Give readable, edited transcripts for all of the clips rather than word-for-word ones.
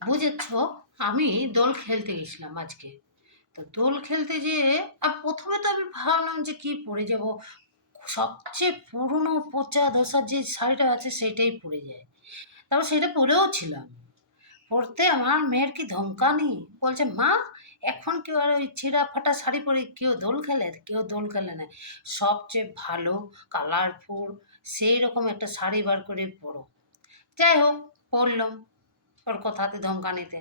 বুঝেছ, আমি দোল খেলতে গেছিলাম আজকে। তো দোল খেলতে যেয়ে প্রথমে তো আমি ভাবলাম যে কি পরে যাব, সবচেয়ে পুরনো পচা ধোসার যে শাড়িটা আছে সেটাই পরে যায়। তারপর সেটা পরেও ছিলাম। পরতে আমার মেয়ের কি ধমকানি, বলছে মা এখন কেউ আর ওই ছেঁড়া ফাটা শাড়ি পরে কেউ দোল খেলে, কেউ দোল খেলে না, সবচেয়ে ভালো কালারফুল সেই রকম একটা শাড়ি বার করে পরো। যাই হোক, পরলাম। ওর কথাতে ধমকানিতে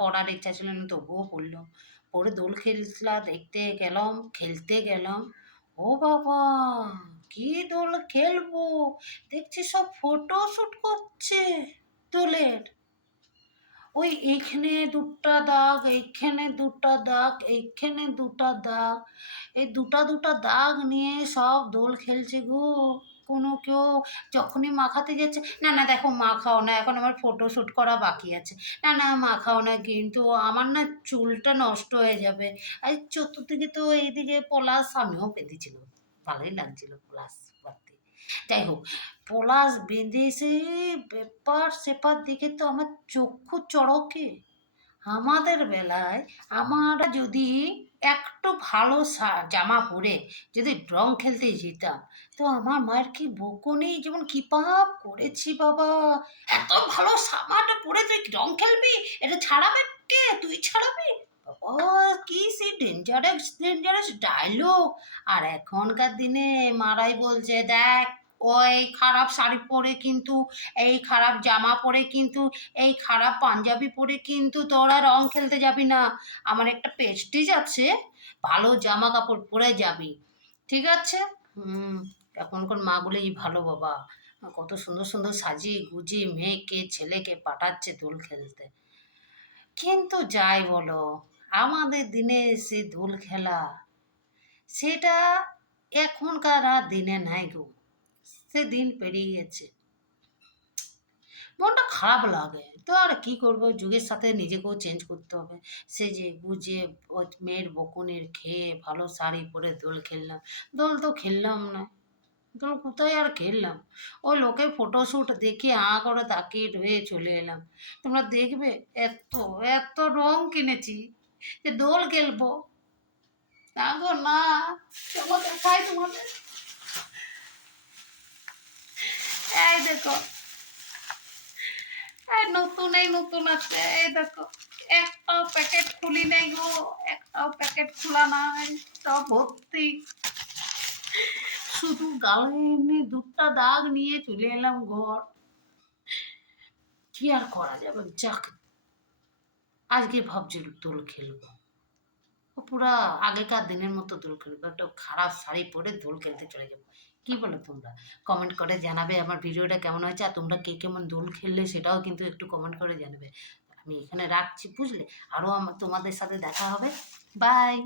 পড়ার ইচ্ছা ছিল না, তবুও পড়লাম। পরে দোল খেলছিলা দেখতে গেলাম, খেলতে গেলাম। ও বাবা, কি দোল খেলবো, দেখছি সব ফটো শ্যুট করছে দোলের। ওই এইখানে দুটা দাগ, এইখানে দুটা দাগ, এইখানে দুটা দাগ, এই দুটা দুটা দাগ নিয়ে সব দোল খেলছে গো। কোনো কেউ যখনই মাখাতে যাচ্ছে, না না দেখো মাখাও না, এখন আমার ফটো শ্যুট করা বাকি আছে, না না মাখাও না, কিন্তু আমার না চুলটা নষ্ট হয়ে যাবে। আর চতুর্দিকে তো এইদিকে পলাশ, আমিও বেঁধেছিল, ভালোই লাগছিল পলাশ বাঁধতে। যাই হোক, পলাশ বেঁধে সে ব্যাপার সেপার দেখে তো আমার চক্ষু চড়কে। আমাদের বেলায় আমরা যদি একটু ভালো জামা পরে যদি রং খেলতে যেতাম, তো আমার মায়ের কি বকুনি, যেমন কি পাপ করেছি বাবা, এত ভালো জামাটা পরে তুই রং খেলবি, এটা ছাড়াবে কে, তুই ছাড়াবি বাবা, কি সে ডেঞ্জারাস ডেঞ্জারাস ডায়লগ। আর এখনকার দিনে মারাই বলছে দেখ, ওই খারাপ শাড়ি পরে কিন্তু, এই খারাপ জামা পরে কিন্তু, এই খারাপ পাঞ্জাবি পরে কিন্তু তোরা রং খেলতে যাবি না, আমার একটা প্রেস্টিজ আছে, ভালো জামা কাপড় পরে যাবি, ঠিক আছে। হুম। এখনকার মাগুলোই ভালো বাবা, কত সুন্দর সুন্দর সাজিয়ে গুজিয়ে মেয়েকে ছেলেকে পাঠাচ্ছে দোল খেলতে। কিন্তু যাই বলো, আমাদের দিনে সে দোল খেলা, সেটা এখনকার আর দিনে নাই গো, সে দিন পেরিয়ে গেছে। মনটা খারাপ লাগে, তো আর কি করবো, যুগের সাথে নিজেকেও চেঞ্জ করতে হবে। সে যে বুঝে ওই মেয়ের বকুনের খেয়ে ভালো শাড়ি পরে দোল খেললাম, দোল তো খেললাম না, দোল কোথায় আর খেললাম, ওই লোকে ফটোশ্যুট দেখে করে তাকিয়ে রয়ে চলে এলাম। তোমরা দেখবে, এত এত রং কিনেছি যে দোল খেলবো, না গো না, চলো দেখাই তোমাদের, এই দেখো, আর নতুন এই নতুন আছে, এই দেখো, একটাও প্যাকেট খুলি নাই গো, একটাও প্যাকেট খোলা নাই, সব ভর্তি। শুধু গালে এমনি দুটা দাগ নিয়ে চলে এলাম ঘর, কি আর করা যাবে, যাক। আজকে ভাবছি দোল খেলবো, ও পুরা আগেকার দিনের মতো দোল খেলবো, একটা খারাপ শাড়ি পরে দোল খেলতে চলে যাবো। কি বলো তোমরা, কমেন্ট করে জানাবে আমার ভিডিওটা কেমন হয়েছে, আর তোমরা কে কেমন দোল খেললে সেটাও কিন্তু একটু কমেন্ট করে জানাবে। আমি এখানে রাখছি বুঝলে, আরও তোমাদের সাথে দেখা হবে। বাই।